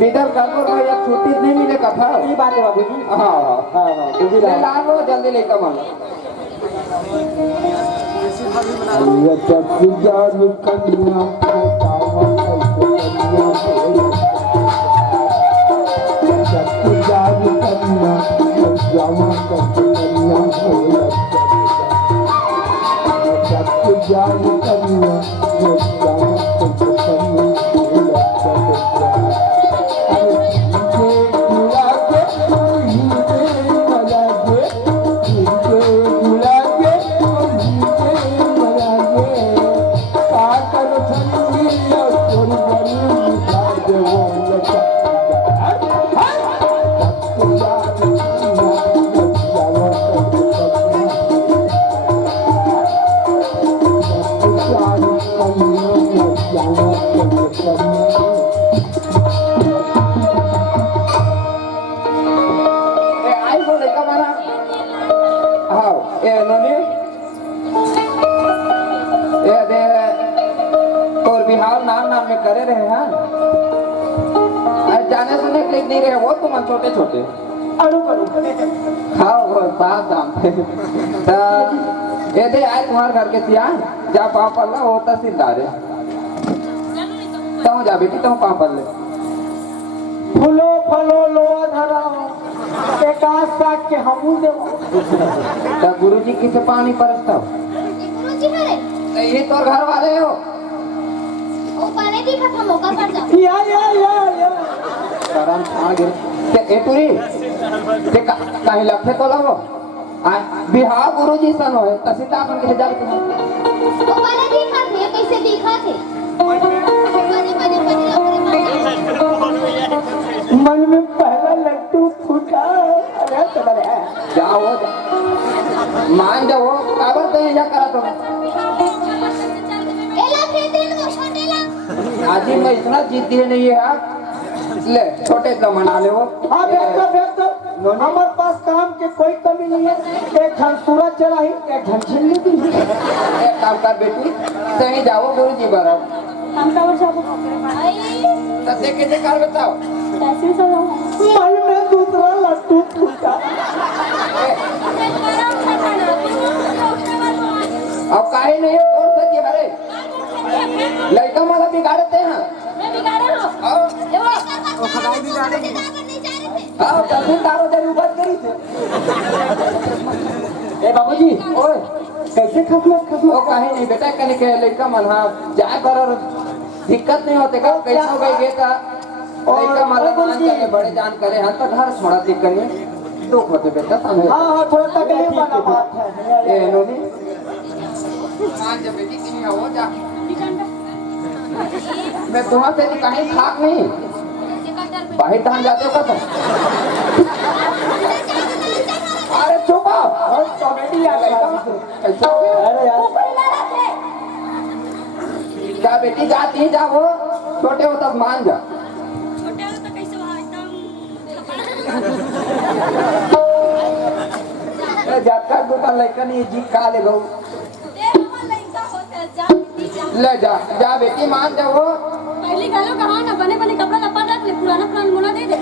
बिदर काको भैया छुट्टी नहीं मिले का था ये बात है बाबू जी हां तू भी ला लो जल्दी लेकर मन ये चक्कर कन्या तावा चक्कर कन्या जावा कन्या हो चक्कर कन्या जावा करे रहे हैं जाने सुने के लिए नहीं रहे वो तुम छोटे छोटे खाओ वो साफ दाम ये दे आए तुम्हारे घर के सिया जा पाँव पर ला वो तहसीलदार है तुम जा बेटी तुम पाँव पर ले फूलो फलो लो धरा एक साथ के हमू दे गुरुजी किसे पानी परसता हो गुरुजी हरे ये तो घर वाले हो पानी दिखा था मौका पर जाओ या करम छाड़ गिर के एटुरी के काहे लखे तो लगो आ बिहार गुरुजी सन होए तसीता अपन के हजार वो पानी दिखा थे कैसे दिखा थे मन में पहला लड्डू फूटा अरे चल है जाओ मान जाओ काबर दे या करा तुम एला खेते न छोटेला आज मैं इतना जिद्दी नहीं है ले छोटे तो मना ले वो हाँ बेहतर हमारे पास काम के कोई कमी नहीं है एक घन सूरज चढ़ाई एक घन छिल्ली भी एक काम कर बेटी सही जाओ गुरुजी बराबर हम का वर्षा को तब देखे जे कर बताओ कैसे चलो मन में दूसरा लड्डू फूटा अब काहे नहीं है कौन सा की हरे लड़का माला बिगाड़ते हैं मैं बिगाड़ा हूं और वो खदाई बिगाड़ेंगे आओ तहसीलदारों से बात करी थे ए बाबूजी ओए कैसे खत्म वो काहे नहीं बेटा कने के लड़का मन हां जा कर दिक्कत नहीं होते का कैसे हो गई बेटा लड़का माला मान के बड़े जान करे हां तो घर छोड़ा दिक्कत नहीं दुख होते बेटा समझ हाँ थोड़ा तकलीफ वाला बात है ए नोनी मान जा बेटी किनी हो जा मैं तुम्हां से कहीं खाक नहीं बाहर धान जाते हो कब अरे चुप और कॉमेडी आ गई कैसा अरे यार जा बेटी जाती जा वो छोटे हो तब मान जा छोटे हो तो कैसे वहां एकदम जाता दूटा लड़कन ये जी का ले गऊ ले जा जा बेटी मान जा वो पहली गालो कहां ना बने बने कपड़ा लपा रख ले पुराना पुराना मुना दे दे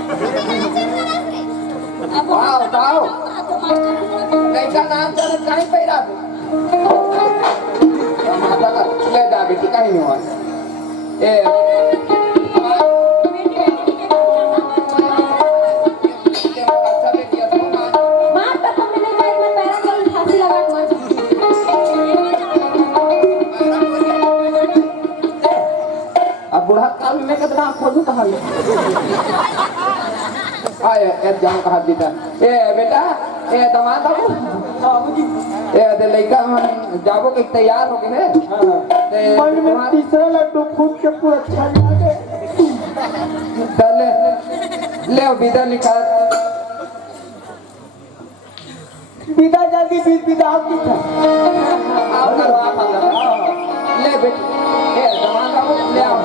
अब आओ आओ लड़का नाम चल कहीं पैरा माता का ले जा बेटी कहीं नहीं हुआ ए मां का सामने नहीं जाए मैं पैरा कर फांसी लगा मर अब बुढ़ा काल में कितना खोलू कहाँ आए एक जाम कहा दीदा ए बेटा ए दमाद बाबू ए दे लड़का हम जाबो के तैयार हो गए हैं मन में तीसरा लड्डू फूट के पूरा छल गया चल ले अब विदा लिखा विदा जल्दी विदा की था आओ करवा ले बेटी ए दमान बाबू ले आओ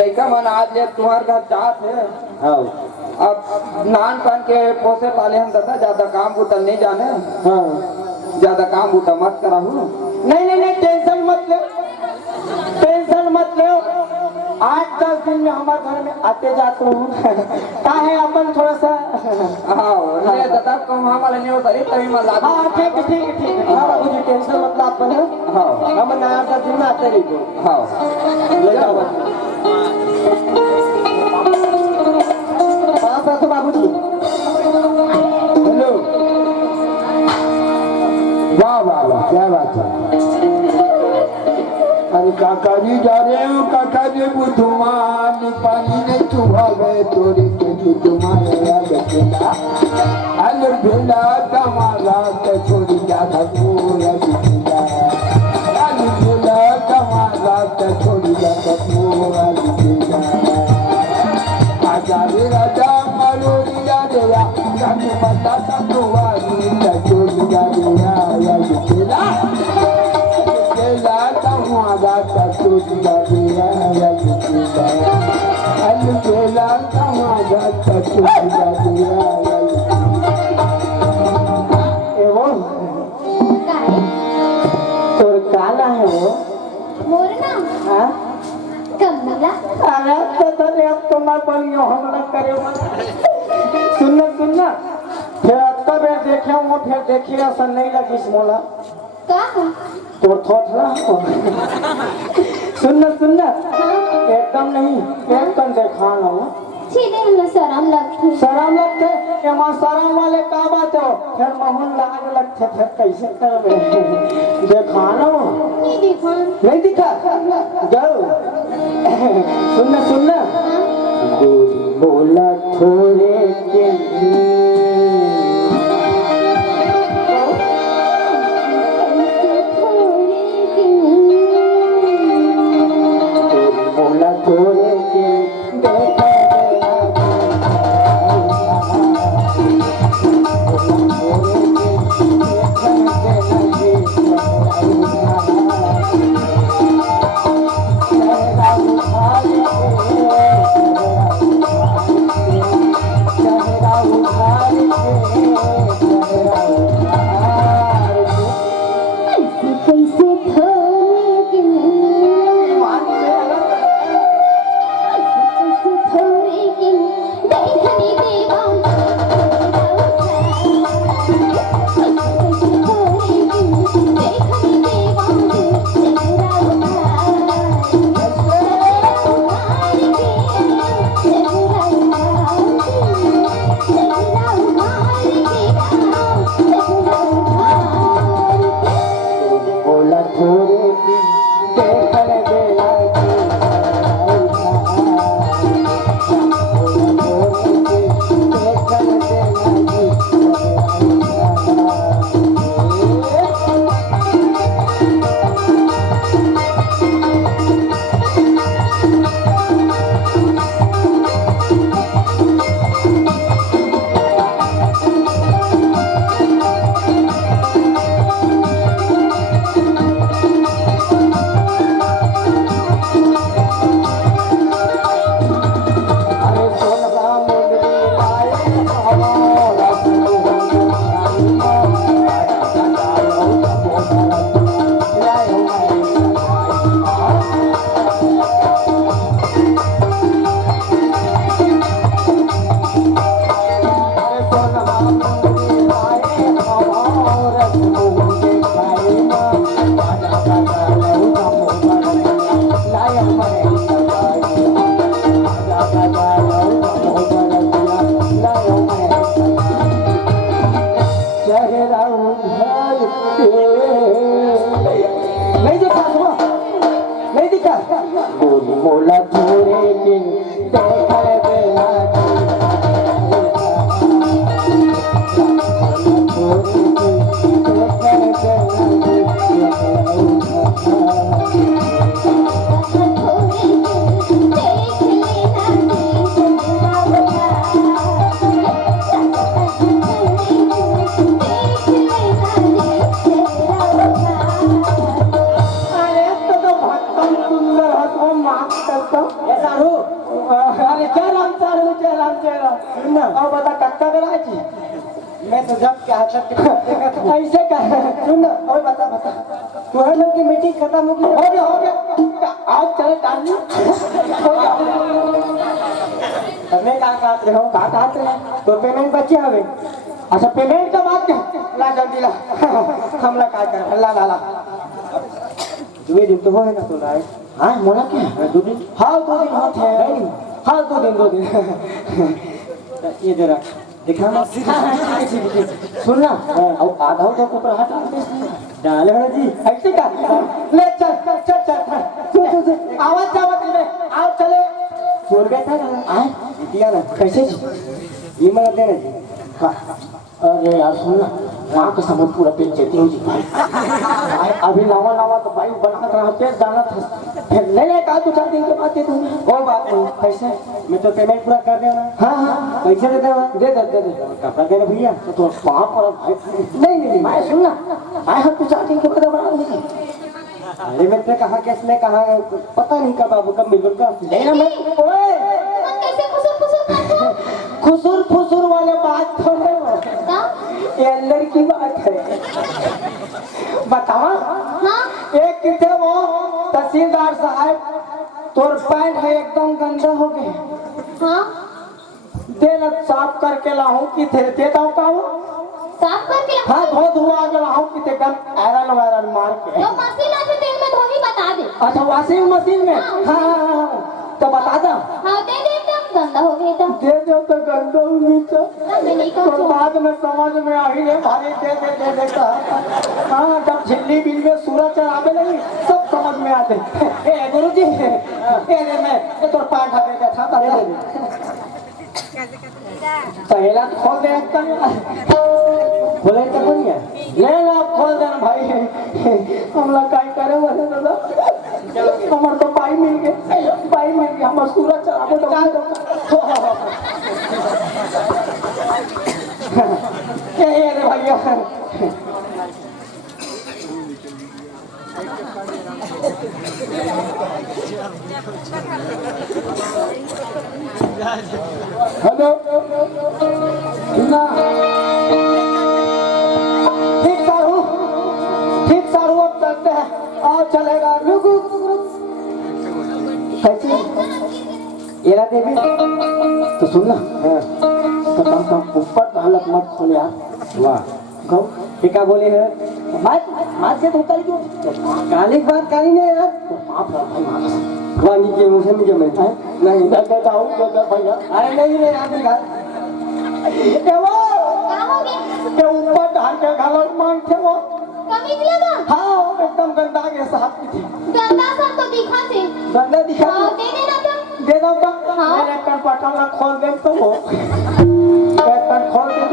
लड़का मन आज ले तुम्हार घर जात है। हाँ अब नान पान के पोसे पाले हम दादा ज्यादा काम बुतल नहीं जाने। हाँ ज्यादा काम बुता मत कराहू। नहीं नहीं नहीं टेंशन मत ले, टेंशन मत ले। 8-10 दिन में हमारे घर में आते जाते हूँ का है अपन थोड़ा सा। हाँ ले दादा कम हमारे नहीं होता रे तभी मैं लाता। हाँ ठीक है ठीक है ठीक है। हाँ बाबूजी टेंशन मत लो अपन। हाँ हम 9-10 दिन में आते रहिए। हाँ ले जाओ तो बाबूजी। हेलो वाह वाह वाह क्या बात है। अरे काका जी जा रहे हो काका जी बुधुमान पानी ने चुहा गए तोरी के बुधुमान बेटा अरे भेला कमाला तो छोड़ी जा धूरा दिखा अरे भेला कमाला तो छोड़ी जा धूरा दिखा आजा रे राजा मरोड़िया देया काकू बता संगवानी तो छोड़ी जा देया या दिखला केला तमुआगा तो छोड़ी जा देया या दिखला अरे केला तमुआगा तो छोड़ी जा देया या वो तोर काला है वो मोरना हाँ कमला अरे तो तने अब तो मैं बलियो हमला करे सुनना सुनना फिर अब बेर देखे वो फिर देखिए ऐसा नहीं लगी इस मोला का तोर थोड़ा सुनना सुनना एकदम नहीं एकदम देखा ना हो सीधे हमरा शर्म लगती शराब लगते एमा शराब वाले का बात हो फिर महन लाग लगते फिर कैसे करबे देखा ना हो नहीं देखा नहीं दिखा जाओ सुनना सुनना बोला थोड़े के बोला थोड़े के देखा राम जय राम सुनना और बता कक्का मेरा जी मैं तो जब क्या देखा था ऐसे कहा सुन और बता तुम्हारे मन की मीटिंग खत्म हो गया आज चले टाली हमें कहा कहते हो कहा कहते हैं तो पेमेंट बचे हमें अच्छा पेमेंट का बात क्या ला जल्दी ला हमला का कर ला ला ला 2 दिन तो होए ना तो लाए हाँ मोला क्या 2 दिन हाँ 2 दिन होते हैं हाँ 2 दिन ये जरा दिखा ना सुनना और आधा तो ऊपर हटा डाले हो जी ऐसे का ले चल चल चल सुन आवाज आवाज में आओ चले बोल गया था आए दिया ना कैसे जी ये मत देना जी अरे यार सुनना वहाँ का समझ पूरा पेट चेती हो जी भाई अभी नवा नवा तो भाई बना रहा पेट जाना था फिर नहीं कहा 2-4 दिन के बाद दे दूँगी कोई बात नहीं पैसे मैं तो पेमेंट पूरा कर देना हाँ हाँ पैसे दे दे कपड़ा दे भैया तो वहाँ पर नहीं मैं सुनना मैं हम 2-4 दिन के बाद बना दूँगी अरे मैंने कहा किसने कहा पता नहीं कब बाबू कब मिल का लेना मैं खुसुर फुसुर वाले बात थोड़े ये अंदर की बात है बतावा एक किथे वो तहसीलदार साहब तोर पैंट है एकदम गंदा हो गए दे ना साफ करके लाऊं किथे देता हूँ का साफ करके हाँ धो धुआ के लाऊं किथे गन आयरन वायरन मार के तो मशीन है तो तेल में धोनी बता दे अच्छा वॉशिंग मशीन में हाँ तो बता दो हाँ दे दे एकदम गंदा हो गया दे दो तो गंदा हो गया मैं नहीं तो कहूँ बाद में समझ में आ ही नहीं भाई दे हाँ जब झिल्ली बिल में सूरज चढ़ावे लगी सब समझ में आते ए गुरुजी मैं तो पाठ आ गया था पहला खोल दे खोले तो नहीं है ले लो खोल दे भाई हम लोग क्या करे बोले दादा हमारे तो पाई मिल गए हमारे सूरज चढ़ावे तो क्या है रे भैया हेलो ना ठीक सारू अब चलते हैं आओ चलेगा रुक कैसी एरा देवी तो सुनना तो कम ऊपर हालत मत खोले यार वाह कहो क्या बोले है मार से तो कल क्यों गाली बात करी नहीं यार माफ रहा भाई माफ वानी के मुझे मुझे मैं नहीं देता हूँ भैया अरे नहीं रे यार ए वो क्या हो गया के ऊपर ढाल के गालक मांगते वो कमी निकलेगा हाँ एकदम गंदा के साथ थी गंदा सब तो दिखा से गंदा दिखा हाँ दे देना तुम दे दो तो हाँ। मैंने कल पटल खोल दे तो वो कल खोल दे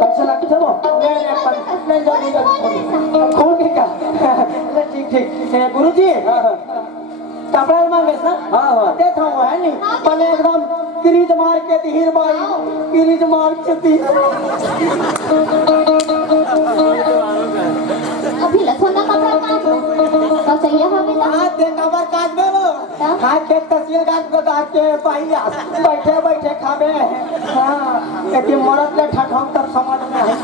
कैसे लगते वो मैंने कल नहीं जल्दी खोल के क्या ठीक गुरुजी कपड़ा मांगे ना हाँ देखा हुआ है नहीं पहले एकदम क्रीज मार के धीर बाई क्रीज मार के धीर अभी लखन का कपड़ा का चाहिए हमें तो हाँ ते कबर काट में वो हाँ खेत तहसील काट को काट के पाइया बैठे बैठे खाबे हाँ लेकिन मरद ले ठठाऊ तब समझ में है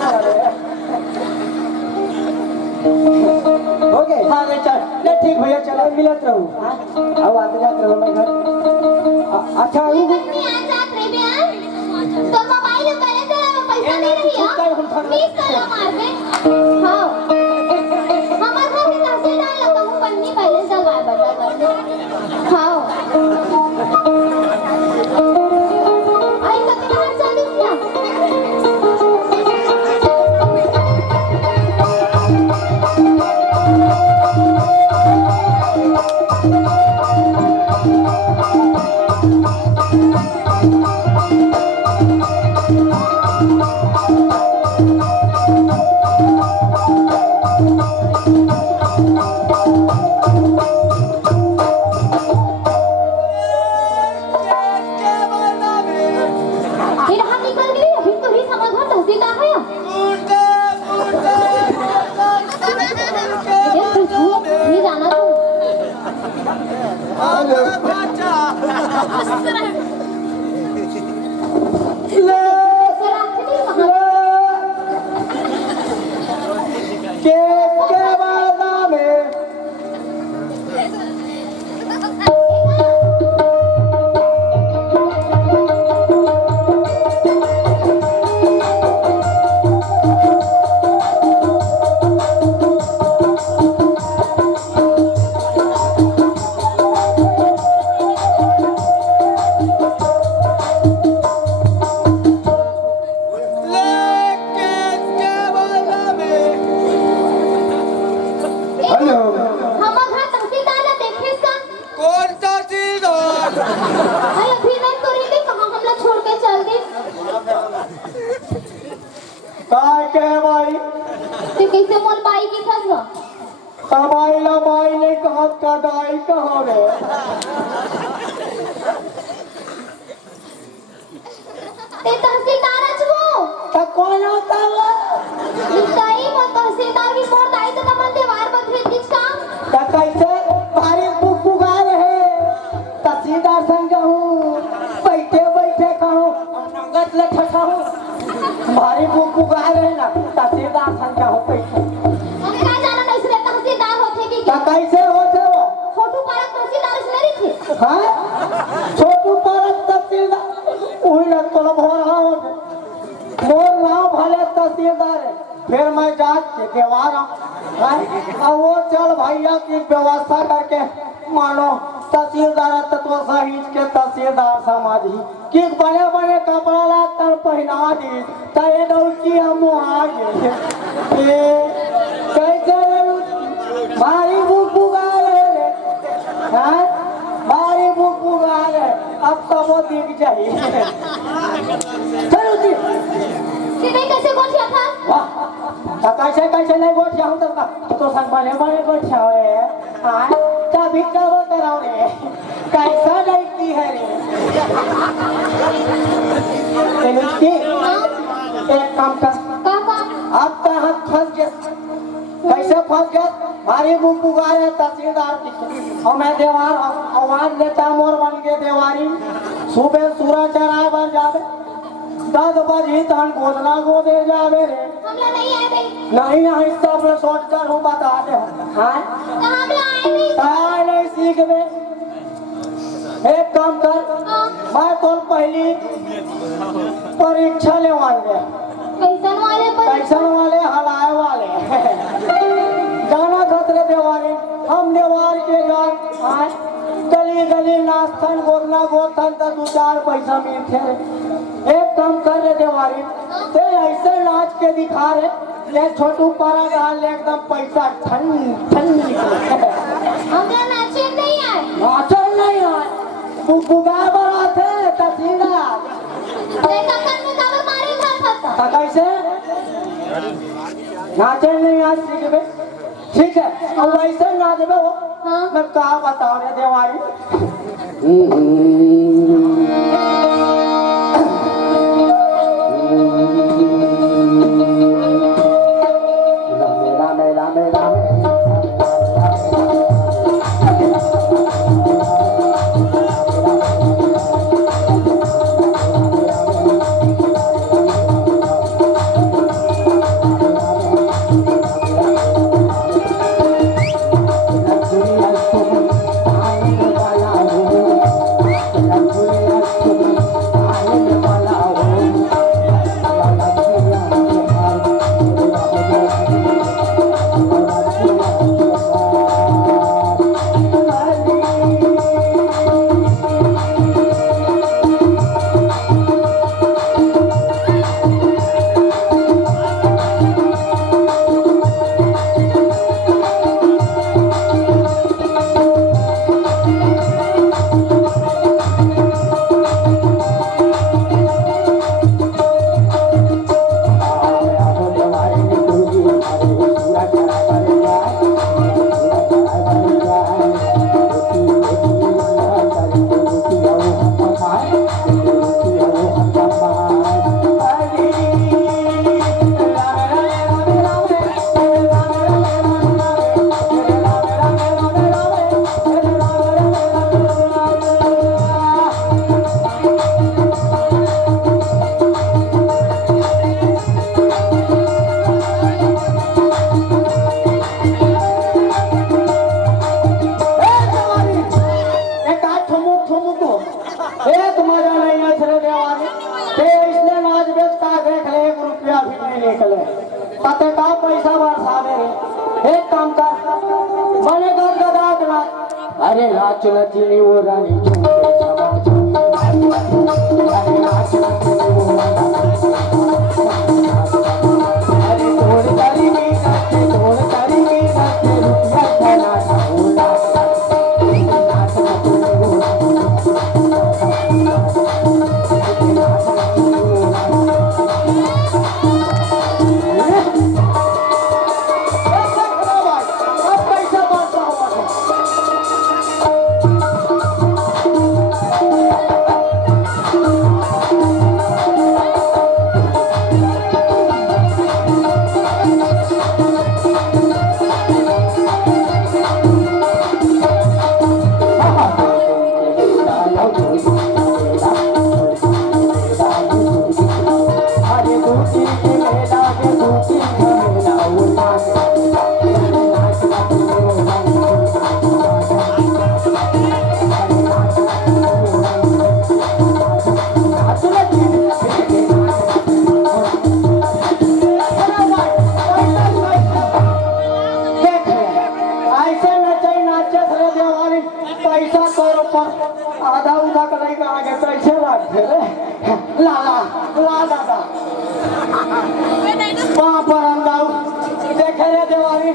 हो गए हाँ ले चल ले ठीक भैया चलो मिलत रहूँ अब आते जाते रहो मैं घर अच्छा नहीं आ जात रे बयान तो मोबाइल करे तो पैसा दे रही है प्लीज करो मार में हां हमार घर में तहसील डाल लगा हूं पन्नी पहले से गाय बता कर हां आई कितना चल दिया के है भाई ते कैसे मोल बाई की खस गो कमाई ला माई नहीं कहा कदाई कहाँ रे ते तहसीलदार अचबो तो कौन होता वो निकाई वो तहसीलदार की मोर दाई तो तमन देवार बदले किस काम तो कैसे भारी पुगा रहे तहसीलदार संग हूँ बैठे बैठे कहूँ नंगत ले ठसा हूँ भारी पुगा रहे ना तहसीलदार संग हूँ बैठे हम का जाना नहीं से तहसीलदार होते की तो कैसे होते वो छोटू पारक तहसीलदार से नहीं थे हाँ छोटू पारक तहसीलदार वही लग तो भोर हाँ होते मोर नाम भले तहसीलदार है फिर मैं जांच के देवार अब वो चल भैया की व्यवस्था करके मानो तहसीलदार तत्व सहित के तहसीलदार समाधि कि बने बने कपड़ा ला कर पहना दी तय दौड़की हम आगे कैसे भारी भूख बुगा रहे हैं भारी भूख बुगा रहे अब तो वो दिख जाए चलो जी सीधे कैसे गोठिया था वाह तो कैसे कैसे नहीं गोठिया हूँ तो संग बने बने गोठिया हो रे हाँ तभी तो वो कराओ रे कैसा नहीं की है रे एक काम कर काका अब तो हम फंस गए कैसे फंस गए भारी बुक बुगाए तहसीलदार की और मैं देवार आवाज देता मोर बन के देवारी सुबह सूरज चढ़ाए बन जावे 10 बजे तन गोदना गोदे जावे रे हमला नहीं आए भाई नहीं नहीं सब सोच कर हूँ बता दे हाँ हमला आए नहीं ताय नहीं सीख में एक काम कर मैं तो पहली परीक्षा ले वाले कैसन वाले पर कैसन वाले हलाए वाले जाना खतरे देवारे हम देवार के जान आज गली गली नास्तन गोरना गोतन तो 2-4 पैसा मिलते एक काम कर रे देवारी ते ऐसे नाच के दिखा रे ले छोटू पारा गाल ले एकदम पैसा ठन ठन निकले हमला नाचे नहीं आए नाचल नहीं है तू बुगा बराते तहसीलदार देखा करने का भी मारे था था कैसे नाचे नहीं आज सीखबे ठीक है अब वैसे नाचबे हो हाँ मैं कहा बताओ रे देवारी रामे रामे रामे पते का पैसा बरसावे रे एक काम कर बने कर गदा गदा अरे नाच नचनी वो रानी झूमे समाज अरे नाच नचनी वो अरे तोड़ तारी में नाचे तोड़ तारी में नाचे रुपया खाना ढोला नाच नचनी वो नाच नचनी वो ला दादा वहाँ पर हम जाऊ देखे रे देवारी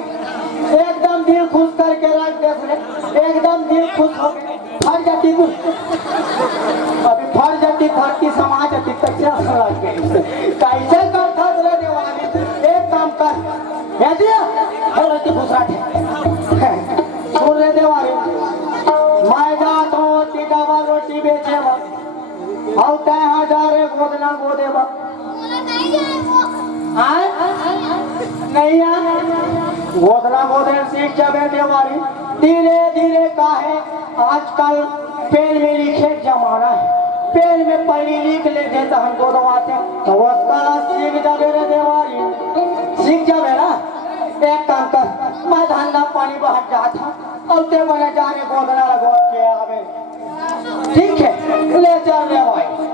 एकदम दिल खुश करके रख दे रे एकदम दिल खुश हो गए फट जाती तू अभी फट जाती धरती समाज जाती कैसे लग गई कैसे करता रे देवारी एक काम कर कह दिया और इतनी खुश रखे सुन रे देवारी मैं जाता हूँ तीन रोटी बेचे और तय हजारे गोदना गोदेवा नहीं गोदना गोदे सीख जा बेटे हमारी धीरे धीरे का है आजकल पेन में लिखे जमाना है पेन में पढ़ी लिख लेते तो हम गोदवाते तो वो सीख जावे रे देवारी सीख जावे ना एक काम कर मैं धंधा पानी बहट जाता और ते बने जाने गोदना लगवा के आवे ठीक है ले चल ले भाई